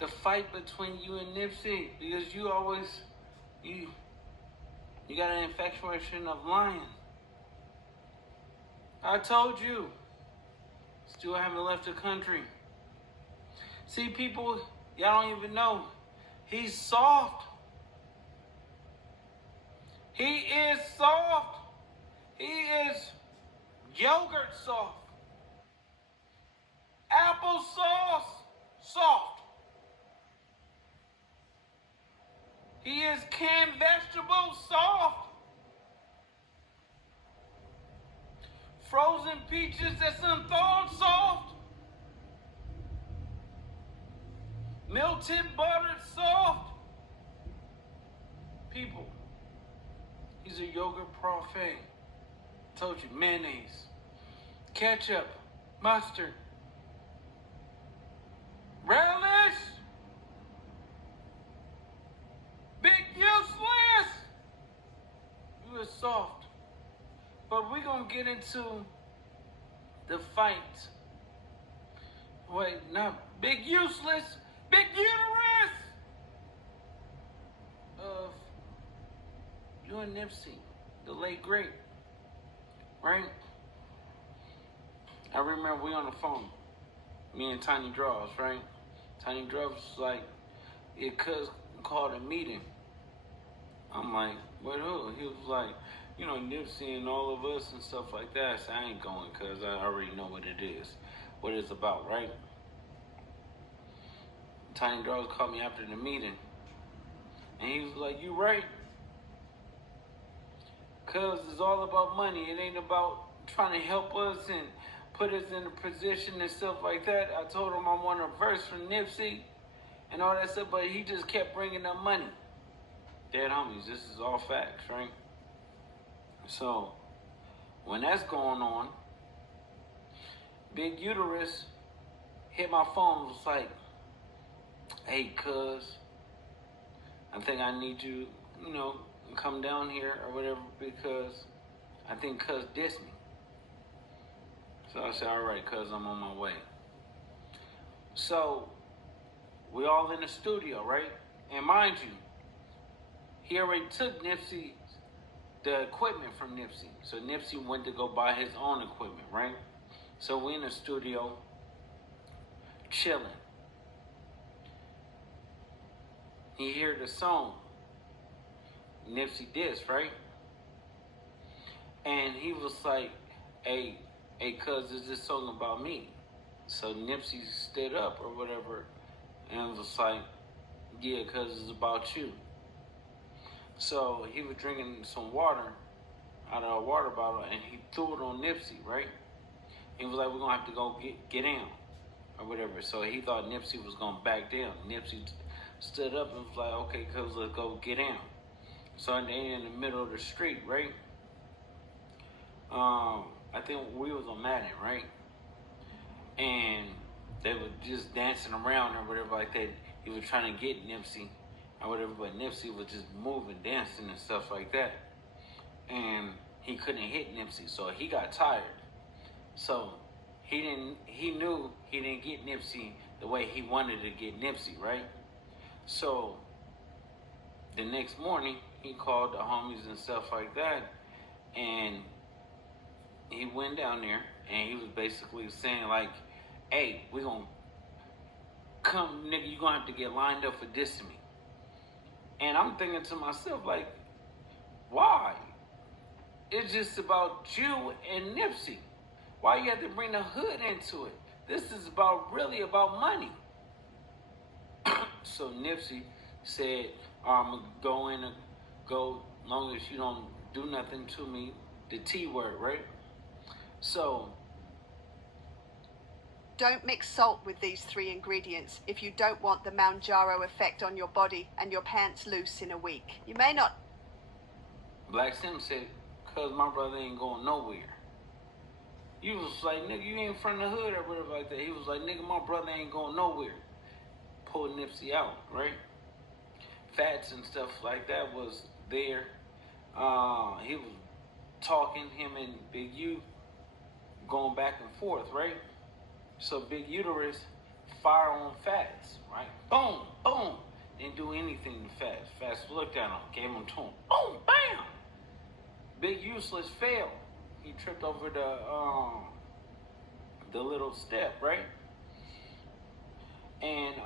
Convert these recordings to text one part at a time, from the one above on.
the fight between you and Nipsey, because you always, you got an infatuation of lying. I told you. Still haven't left the country. See, people, y'all don't even know. He's soft. He is soft. He is yogurt soft. Applesauce soft. He is canned vegetables soft. Frozen peaches that's unthawed soft. Melted buttered soft. People, he's a yogurt parfait. Told you, mayonnaise, ketchup, mustard, relish, big useless. You are soft. But we're going to get into the fight. Wait, not big useless, big uterus of you and Nipsey, the late great. Right? I remember we on the phone, me and Tiny Draws, right? Tiny Draws was like, it called a meeting. I'm like, what who? He was like, you know, Nipsey and all of us and stuff like that. So I ain't going because I already know what it is, what it's about, right? Tiny Draws called me after the meeting. And he was like, you right. Because it's all about money. It ain't about trying to help us and put us in a position and stuff like that. I told him I want a verse from Nipsey and all that stuff, but he just kept bringing up money. Dead homies, this is all facts, right? So, when that's going on, Big Uterus hit my phone, was like, hey, cuz, I think I need you, you know, come down here or whatever because I think cuz dissed me. So I said, all right, cuz, I'm on my way. So, we all in the studio, right? And mind you, he already took the equipment from Nipsey. So Nipsey went to go buy his own equipment, right? So we in the studio, chilling. He hear the song, Nipsey diss, right? And he was like, hey, cuz, is this song about me? So Nipsey stood up or whatever and was like, yeah, cuz it's about you. So he was drinking some water out of a water bottle and he threw it on Nipsey, right? He was like, we're gonna have to go get down or whatever. So he thought Nipsey was gonna back down. Nipsey stood up and was like, okay, cuz, let's go get down. So they in the middle of the street, right? I think we was on Madden, right? And they were just dancing around or whatever like that. He was trying to get Nipsey or whatever, but Nipsey was just moving, dancing and stuff like that. And he couldn't hit Nipsey, so he got tired. So he knew he didn't get Nipsey the way he wanted to get Nipsey, right? So the next morning, he called the homies and stuff like that, and he went down there, and he was basically saying like, hey, we gonna come, nigga, you gonna have to get lined up for dissing me. And I'm thinking to myself, like, why? It's just about you and Nipsey. Why you have to bring the hood into it? This is really about money. So Nipsey said, I'm gonna go in and go, long as you don't do nothing to me, the T word, right? So, don't mix salt with these 3 ingredients if you don't want the Mounjaro effect on your body and your pants loose in a week. You may not. Black Sim said, cuz my brother ain't going nowhere. You was like, nigga, you ain't from the hood or whatever like that. He was like, nigga, my brother ain't going nowhere. Pulled Nipsey out, right? Fatz and stuff like that was there. He was talking, him and Big U going back and forth, right? So Big Uterus fire on Fatz, right? Boom, boom. Didn't do anything to Fatz. Fatz looked at him, gave him to him. Boom, bam. Big Useless fell. He tripped over the little step, right? And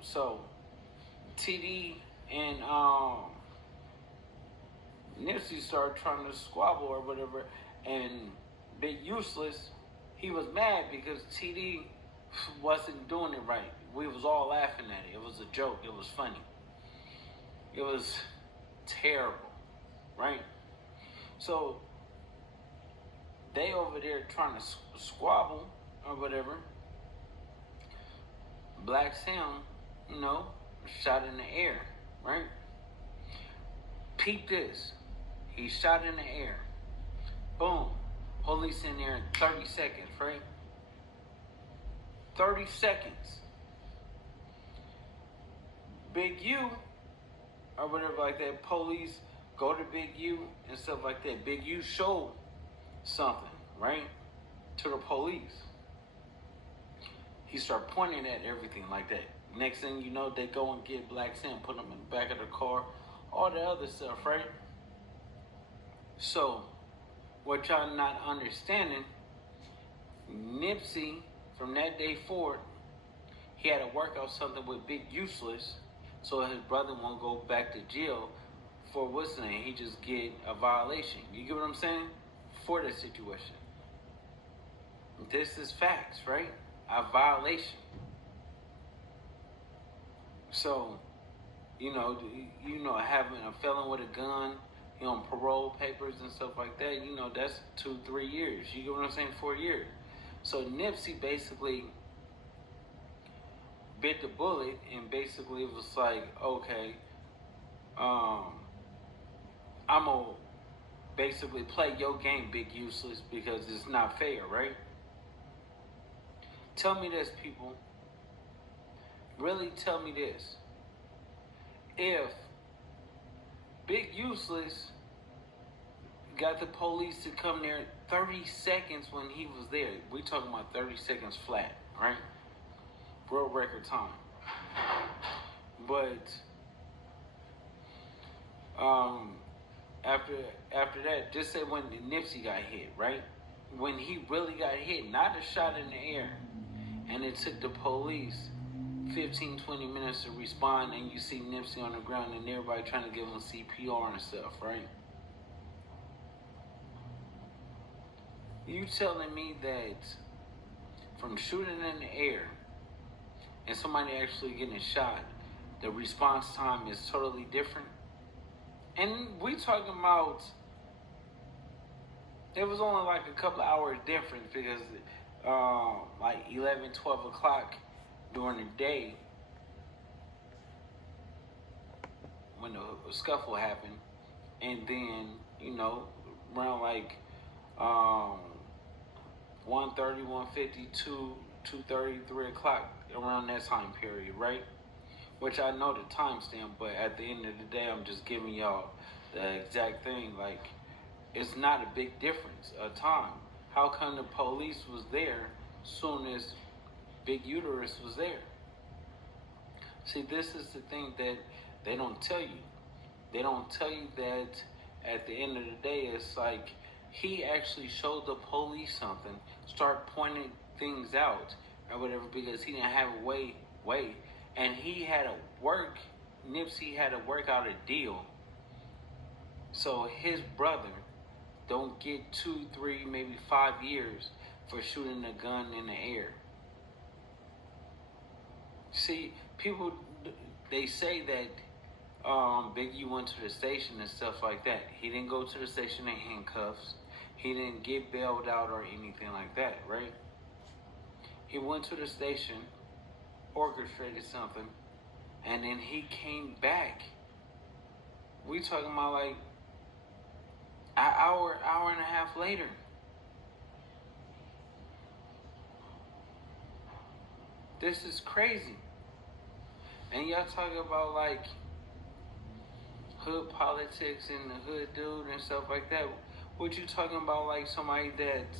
so TD and Nipsey started trying to squabble or whatever, and Big Useless, he was mad because TD wasn't doing it right. We was all laughing at it. It was a joke. It was funny. It was terrible, right? So they over there trying to squabble or whatever. Black Sam, shot in the air, right? Peep this. He shot in the air. Boom. Police in there in 30 seconds, right? 30 seconds. Big U, or whatever like that, police go to Big U and stuff like that. Big U showed something, right? To the police. He started pointing at everything like that. Next thing you know, they go and get Black Sam, put him in the back of the car, all the other stuff, right? So, what y'all not understanding, Nipsey, from that day forward, he had to work out something with Big Useless so his brother won't go back to jail for what's the name. He just get a violation. You get what I'm saying? For the situation. This is facts, right? A violation. So, having a felon with a gun, on parole papers and stuff like that, that's 2-3 years. You get what I'm saying? 4 years. So Nipsey basically bit the bullet and basically was like, okay, I'm gonna basically play your game, Big Useless, because it's not fair, right? Tell me this, people. Really tell me this. If Big Useless got the police to come there 30 seconds when he was there, we talking about 30 seconds flat, right? World record time. But after that, just say when Nipsey got hit, right? When he really got hit, not a shot in the air, and it took the police 15-20 minutes to respond, and you see Nipsey on the ground and everybody trying to give him CPR and stuff, right? You telling me that from shooting in the air and somebody actually getting shot, the response time is totally different? And we talking about, it was only like a couple of hours difference because like 11, 12 o'clock during the day when the scuffle happened, and then around like 1:30, 1:50, 2:30, 3 o'clock, around that time period, right? Which I know the timestamp, but at the end of the day, I'm just giving y'all the exact thing. Like, it's not a big difference of time. How come the police was there soon as Big Uterus was there? See, this is the thing that they don't tell you. They don't tell you that at the end of the day, it's like he actually showed the police something, start pointing things out or whatever, because he didn't have a way, and he had to work. Nipsey had to work out a deal so his brother don't get 2, 3, maybe 5 years for shooting a gun in the air. See, people, they say that Big U went to the station and stuff like that. He didn't go to the station in handcuffs. He didn't get bailed out or anything like that, right? He went to the station, orchestrated something, and then he came back. We talking about like an hour and a half later. This is crazy. And y'all talking about like hood politics and the hood dude and stuff like that. What you talking about, like somebody that's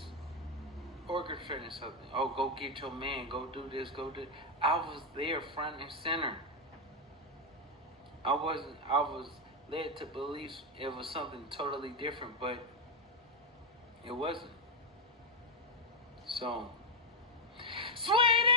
orchestrating something. Oh, go get your man. Go do this. Go do. I was there, front and center. I wasn't. I was led to believe it was something totally different, but it wasn't. So, sweetie.